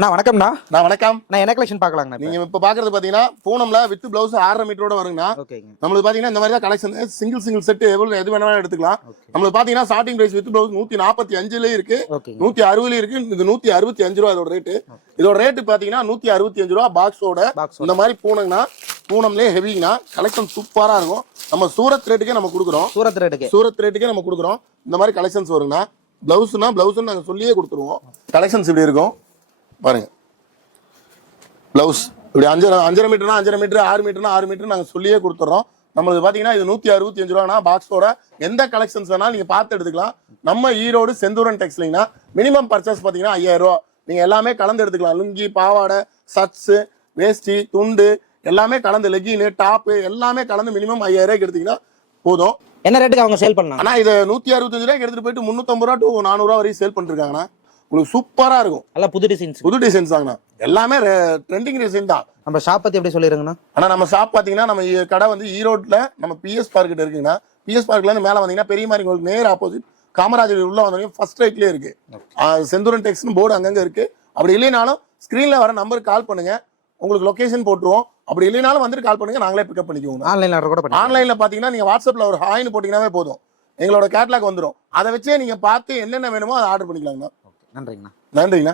அண்ணா வணக்கம்ண்ணா. நான் வணக்கம். நான் என்ன கலெக்ஷன் பார்க்கலாங்கண்ணா? நீங்க இப்ப பாக்குறது பாத்தீங்கன்னா பூனம்ல வித் பிளவுஸ் 6.5 மீட்டரோட வருங்கண்ணா. ஓகேங்க. நம்மளுக்கு பாத்தீங்கன்னா இந்த மாதிரி தான் கலெக்ஷன் சிங்கிள் செட் எது வேணாலும் எடுத்துக்கலாம். நம்மளுக்கு பாத்தீங்கன்னா ஸ்டார்டிங் பிரைஸ் வித் பிளவுஸ் 145 இருக்கு, 160 இருக்கு, இது 165 ரூபா இதோட ரேட்டு. இதோட ரேட்டு பாத்தீங்கன்னா 165 ரூபா பாக்ஸோட. இந்த மாதிரி பூனங்கண்ணா, பூனம்லயே ஹெவிங்கண்ணா, கலெக்ஷன் சூப்பரா இருக்கும். நம்ம சூரத் ரேட்டுக்கே நம்ம கொடுக்குறோம். சூரத் ரேட்டுக்கே நம்ம கொடுக்குறோம். இந்த மாதிரி கலெக்ஷன்ஸ் வருங்கண்ணா. பிளவுஸ் நாங்க சொல்லியே கொடுத்துருவோம். கலெக்ஷன்ஸ் இப்படி இருக்கும் பாருங்க. பிளவுஸ் இப்படி 5.5 மீட்டர்னா 5.5 மீட்டர், 6 மீட்டர்னா 6 மீட்டர் நாங்கள் சொல்லியே கொடுத்துட்றோம். நம்மளுக்கு பார்த்தீங்கன்னா இது 165 ரூபானா பாக்ஸோட எந்த கலெக்ஷன்ஸ் வேணாலும் நீங்கள் பார்த்து எடுத்துக்கலாம். நம்ம ஈரோடு செந்தூரன் டெக்ஸ்டைல்னா மினிமம் பர்ச்சேஸ் பார்த்தீங்கன்னா 5000 ரூபா. நீங்கள் எல்லாமே கலந்து எடுத்துக்கலாம். லுங்கி, பாவாடை, சட்ஸு, வேஷ்டி, துண்டு எல்லாமே கலந்து, லெகின், டாப்பு எல்லாமே கலந்து மினிமம் 5000 ரூபாய்க்கு எடுத்தீங்கன்னா போதும். என்ன ரேட்டுக்கு அவங்க சேல் பண்ணலாம்? ஆனால் இது 165 ரூபாய்க்கு எடுத்துட்டு போயிட்டு 350 ரூபா டு 400 ரூபா வரைக்கும் சேல் பண்ணிருக்காங்கண்ணா. உங்களுக்கு சூப்பரா இருக்கும். எல்லாம் புது டிசைன்ஸ் தாங்கண்ணா. எல்லாமே ட்ரெண்டிங் டிசைன் தான். நம்ம ஷாப் பத்தி எப்படி சொல்லிருங்கண்ணா? ஆனா நம்ம ஷாப் பாத்தீங்கன்னா நம்ம கடை வந்து ஈரோட்ல நம்ம பிஎஸ் பார்க் கிட்ட இருக்குங்கண்ணா. பிஎஸ் பார்க்ல இருந்து மேல வந்தீங்கன்னா பெரிய மாதிரி உங்களுக்கு நேர் ஆப்போசிட் காமராஜர் உள்ள வந்தீங்கன்னா ஃபர்ஸ்ட் ரைட்லயே இருக்கு. செந்தூரன் டெக்ஸ்னு போர்டு அங்கங்க இருக்கு. அப்படி இல்லைனாலும் ஸ்கிரீன்ல வர நம்பருக்கு கால் பண்ணுங்க, உங்களுக்கு லொகேஷன் போட்டுருவோம். அப்படி இல்லைனாலும் வந்துட்டு கால் பண்ணுங்க, நாங்களே பிக்கப் பண்ணிக்குவோம். ஆன்லைன்ல பாத்தீங்கன்னா நீங்க வாட்ஸ்அப்ல ஒரு ஹாய்னு போட்டீங்கன்னாவே போதும், எங்களோட கேட்லாக் வந்துடும். அதை வச்சே நீங்க பார்த்து என்னென்ன வேணுமோ அதை ஆர்டர் பண்ணிக்கலாங்கண்ணா. நன்றிங்கண்ணா. நன்றிங்கண்ணா.